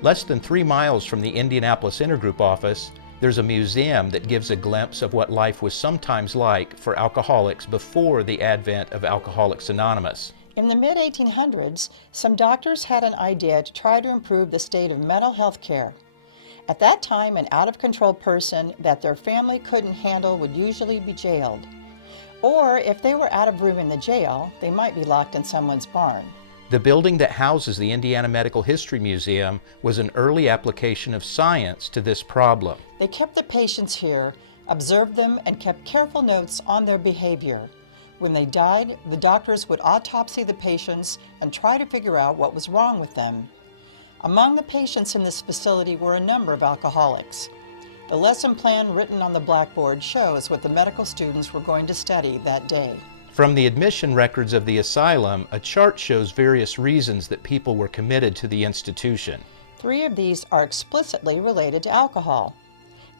Less than 3 miles from the Indianapolis Intergroup office, there's a museum that gives a glimpse of what life was sometimes like for alcoholics before the advent of Alcoholics Anonymous. In the mid-1800s, some doctors had an idea to try to improve the state of mental health care. At that time, an out-of-control person that their family couldn't handle would usually be jailed. Or if they were out of room in the jail, they might be locked in someone's barn. The building that houses the Indiana Medical History Museum was an early application of science to this problem. They kept the patients here, observed them, and kept careful notes on their behavior. When they died, the doctors would autopsy the patients and try to figure out what was wrong with them. Among the patients in this facility were a number of alcoholics. The lesson plan written on the blackboard shows what the medical students were going to study that day. From the admission records of the asylum, a chart shows various reasons that people were committed to the institution. 3 of these are explicitly related to alcohol: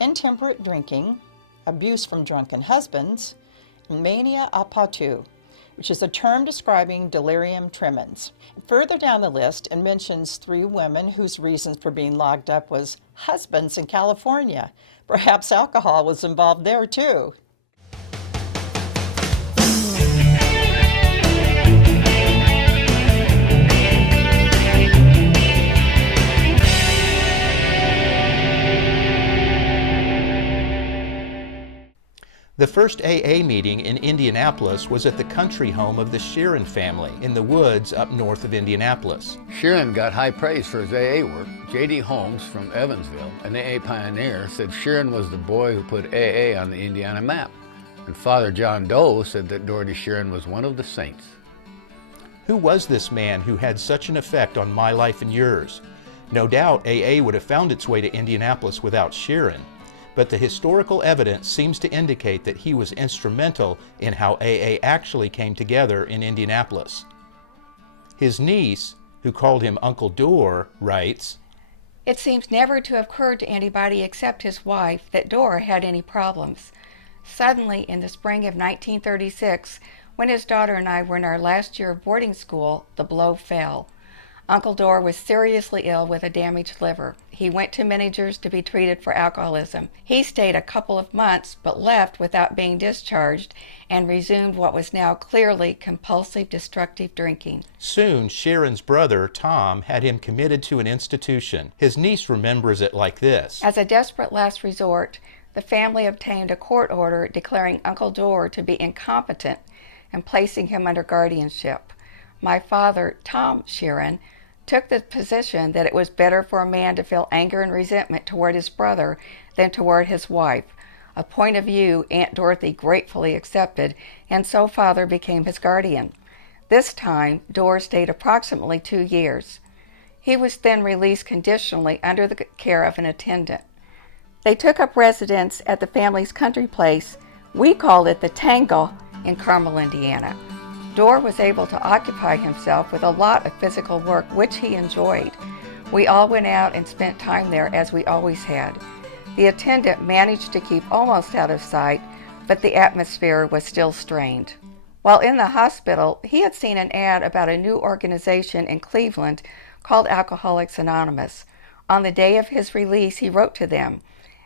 intemperate drinking, abuse from drunken husbands, and mania a potu, which is a term describing delirium tremens. Further down the list, it mentions 3 women whose reasons for being locked up was husbands in California. Perhaps alcohol was involved there too. The first AA meeting in Indianapolis was at the country home of the Sheeran family in the woods up north of Indianapolis. Sheeran got high praise for his AA work. J.D. Holmes from Evansville, an AA pioneer, said Sheeran was the boy who put AA on the Indiana map. And Father John Doe said that Dorothy Sheeran was one of the saints. Who was this man who had such an effect on my life and yours? No doubt AA would have found its way to Indianapolis without Sheeran, but the historical evidence seems to indicate that he was instrumental in how AA actually came together in Indianapolis. His niece, who called him Uncle Doe, writes, "It seems never to have occurred to anybody except his wife that Doe had any problems. Suddenly, in the spring of 1936, when his daughter and I were in our last year of boarding school, the blow fell. Uncle Doe was seriously ill with a damaged liver. He went to Miniger's to be treated for alcoholism. He stayed a couple of months but left without being discharged and resumed what was now clearly compulsive destructive drinking." Soon, Sheeran's brother, Tom, had him committed to an institution. His niece remembers it like this. As a desperate last resort, the family obtained a court order declaring Uncle Doe to be incompetent and placing him under guardianship. My father, Tom Sheeran, took the position that it was better for a man to feel anger and resentment toward his brother than toward his wife, a point of view Aunt Dorothy gratefully accepted, and so father became his guardian. This time, Doe stayed approximately 2 years. He was then released conditionally under the care of an attendant. They took up residence at the family's country place. We called it the Tangle in Carmel, Indiana. Doe was able to occupy himself with a lot of physical work, which he enjoyed. We all went out and spent time there as we always had. The attendant managed to keep almost out of sight, but the atmosphere was still strained. While in the hospital, he had seen an ad about a new organization in Cleveland called Alcoholics Anonymous. On the day of his release, he wrote to them.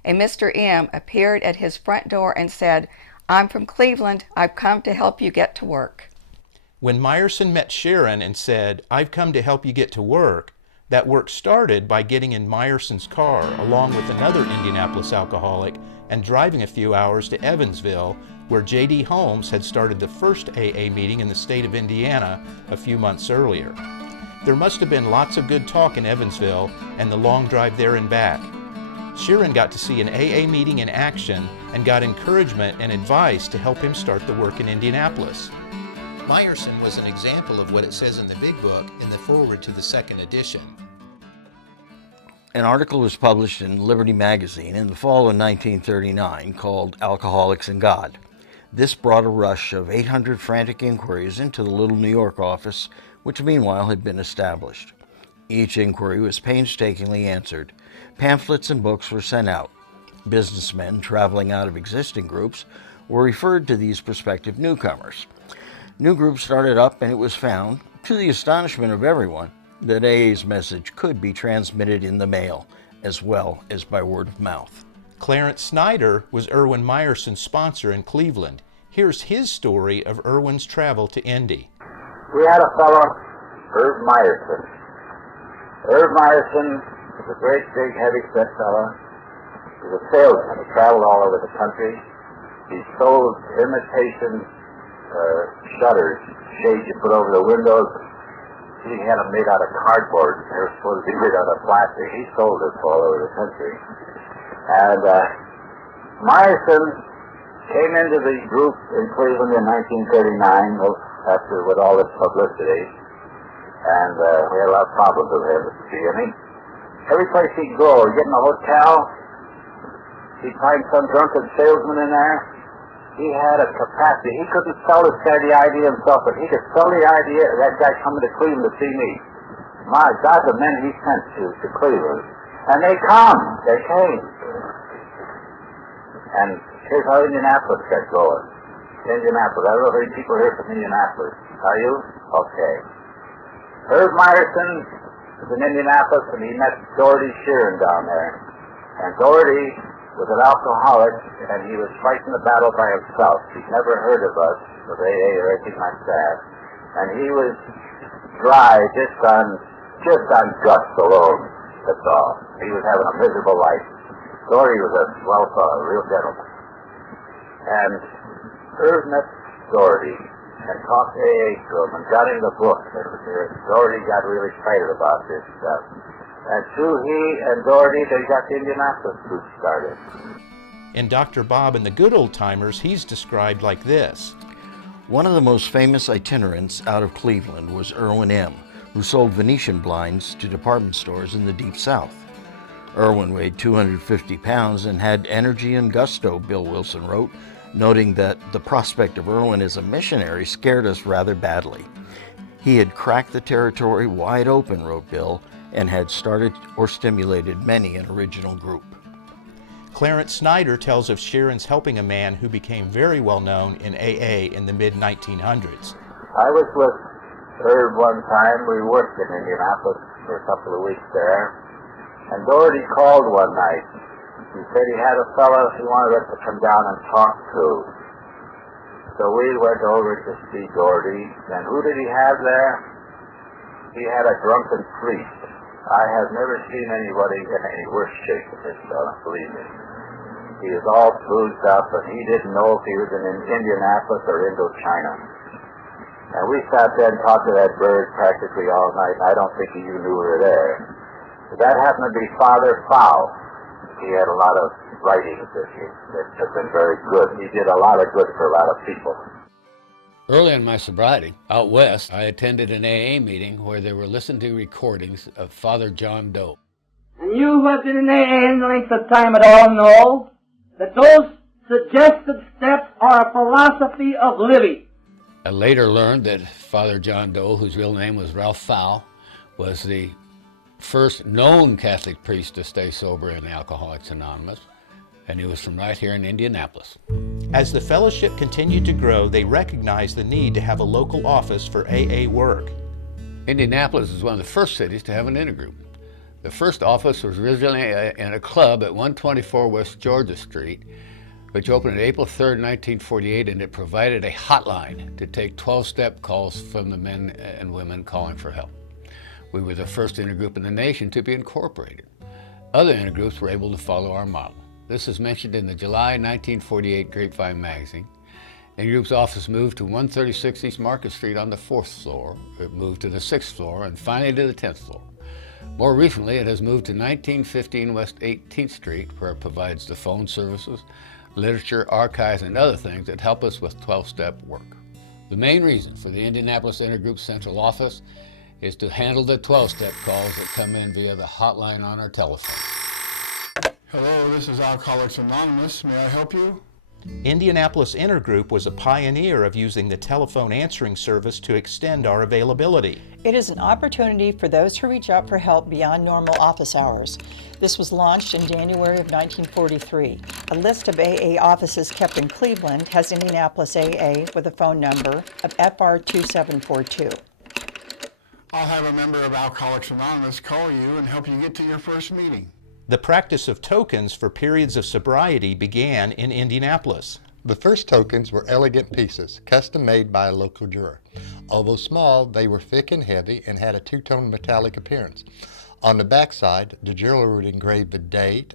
A Mr. M appeared at his front door and said, "I'm from Cleveland. I've come to help you get to work." When Meyerson met Sheeran and said, "I've come to help you get to work," that work started by getting in Meyerson's car along with another Indianapolis alcoholic and driving a few hours to Evansville, where J.D. Holmes had started the first AA meeting in the state of Indiana a few months earlier. There must have been lots of good talk in Evansville and the long drive there and back. Sheeran got to see an AA meeting in action and got encouragement and advice to help him start the work in Indianapolis. Meyerson was an example of what it says in the Big Book in the foreword to the second edition. An article was published in Liberty magazine in the fall of 1939 called Alcoholics and God. This brought a rush of 800 frantic inquiries into the little New York office, which meanwhile had been established. Each inquiry was painstakingly answered. Pamphlets and books were sent out. Businessmen traveling out of existing groups were referred to these prospective newcomers. New groups started up, and it was found, to the astonishment of everyone, that AA's message could be transmitted in the mail as well as by word of mouth. Clarence Snyder was Erwin Meyerson's sponsor in Cleveland. Here's his story of Erwin's travel to Indy. We had a fellow, Irv Meyerson. Irv Meyerson was a great, big, heavy-set fellow. He was a salesman. He traveled all over the country. He sold imitation shutters, shades you put over the windows. He had them made out of cardboard. They were supposed to be made out of plastic. He sold this all over the country. And Meyerson came into the group in Cleveland in 1939 after with all this publicity. And we had a lot of problems with him at the beginning. Every place he'd go, he'd get in a hotel, he'd find some drunken salesman in there. He had a capacity. He couldn't sell this guy the idea himself, but he could sell the idea of that guy coming to Cleveland to see me. My God, the men he sent to Cleveland. And they came. And here's how Indianapolis got going. Indianapolis. I don't know if any people here from Indianapolis. Are you? Okay. Irv Meyerson was in Indianapolis, and he met Doherty Sheeran down there. And Doherty was an alcoholic, and he was fighting the battle by himself. He'd never heard of us, of AA or anything like that. And he was dry just on guts alone. That's all. He was having a miserable life. Doherty was a swell fellow, a real gentleman. And Irv met Doherty and talked AA to him and got him the book. And Doherty got really excited about this stuff. And through he and Doherty, they got the Indianapolis group started. In Dr. Bob and the Good Old Timers, he's described like this. One of the most famous itinerants out of Cleveland was Erwin M., who sold Venetian blinds to department stores in the Deep South. Erwin weighed 250 pounds and had energy and gusto, Bill Wilson wrote, noting that the prospect of Erwin as a missionary scared us rather badly. He had cracked the territory wide open, wrote Bill, and had started or stimulated many an original group. Clarence Snyder tells of Sheeran's helping a man who became very well known in AA in the mid-1900s. I was with Irv one time. We worked in Indianapolis for a couple of weeks there. And Doherty called one night. He said he had a fellow he wanted us to come down and talk to. So we went over to see Doherty. And who did he have there? He had a drunken priest. I have never seen anybody in any worse shape than this fellow, believe me. He was all bruised up, and he didn't know if he was in Indianapolis or Indochina. And we sat there and talked to that bird practically all night, and I don't think he even knew we were there. But that happened to be Father Fowl. He had a lot of writings that have been very good. He did a lot of good for a lot of people. Early in my sobriety, out west, I attended an AA meeting where they were listening to recordings of Father John Doe. And you who have been in AA any length of time at all know that those suggested steps are a philosophy of living. I later learned that Father John Doe, whose real name was Ralph Fowl, was the first known Catholic priest to stay sober in Alcoholics Anonymous, and he was from right here in Indianapolis. As the fellowship continued to grow, they recognized the need to have a local office for AA work. Indianapolis is one of the first cities to have an intergroup. The first office was originally in a club at 124 West Georgia Street, which opened on April 3rd, 1948, and it provided a hotline to take 12-step calls from the men and women calling for help. We were the first intergroup in the nation to be incorporated. Other intergroups were able to follow our model. This is mentioned in the July 1948 Grapevine magazine. Intergroup's office moved to 136 East Market Street on the 4th floor. It moved to the 6th floor and finally to the 10th floor. More recently, it has moved to 1915 West 18th Street, where it provides the phone services, literature, archives, and other things that help us with 12-step work. The main reason for the Indianapolis Intergroup Central Office is to handle the 12-step calls that come in via the hotline on our telephone. Hello, this is Alcoholics Anonymous. May I help you? Indianapolis Intergroup was a pioneer of using the telephone answering service to extend our availability. It is an opportunity for those who reach out for help beyond normal office hours. This was launched in January of 1943. A list of AA offices kept in Cleveland has Indianapolis AA with a phone number of FR2742. I'll have a member of Alcoholics Anonymous call you and help you get to your first meeting. The practice of tokens for periods of sobriety began in Indianapolis. The first tokens were elegant pieces, custom made by a local juror. Although small, they were thick and heavy and had a two-tone metallic appearance. On the backside, the juror would engrave the date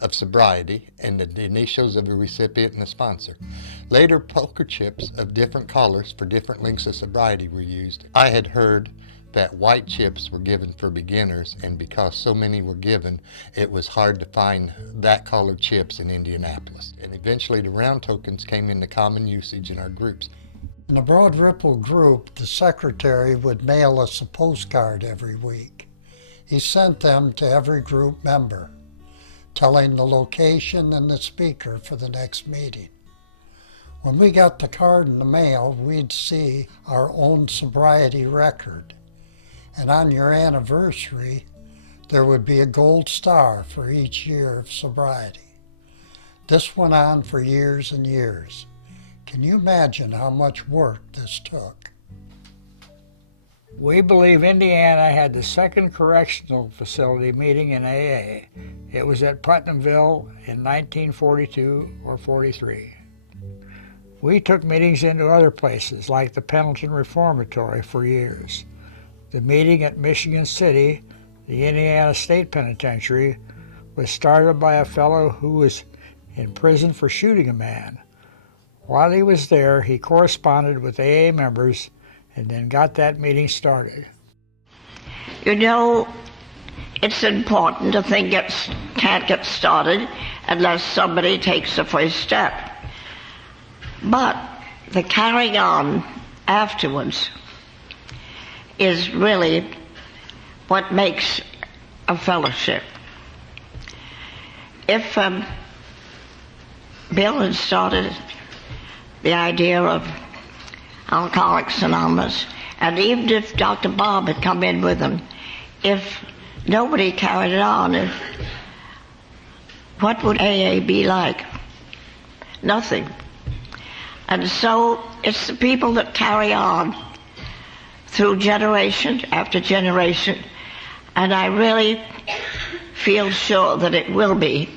of sobriety and the initials of the recipient and the sponsor. Later, poker chips of different colors for different lengths of sobriety were used. I had heard that white chips were given for beginners, and because so many were given, it was hard to find that colored chips in Indianapolis. And eventually the round tokens came into common usage in our groups. In the Broad Ripple group, the secretary would mail us a postcard every week. He sent them to every group member, telling the location and the speaker for the next meeting. When we got the card in the mail, we'd see our own sobriety record. And on your anniversary, there would be a gold star for each year of sobriety. This went on for years and years. Can you imagine how much work this took? We believe Indiana had the second correctional facility meeting in AA. It was at Putnamville in 1942 or 43. We took meetings into other places like the Pendleton Reformatory for years. The meeting at Michigan City, the Indiana State Penitentiary, was started by a fellow who was in prison for shooting a man. While he was there, he corresponded with AA members and then got that meeting started. You know, it's important. The thing can't get started unless somebody takes the first step. But the carrying on afterwards is really what makes a fellowship. If Bill had started the idea of Alcoholics Anonymous, and even if Dr. Bob had come in with him, if nobody carried it on, what would AA be like? Nothing. And so it's the people that carry on through generation after generation, and I really feel sure that it will be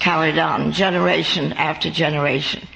carried on generation after generation.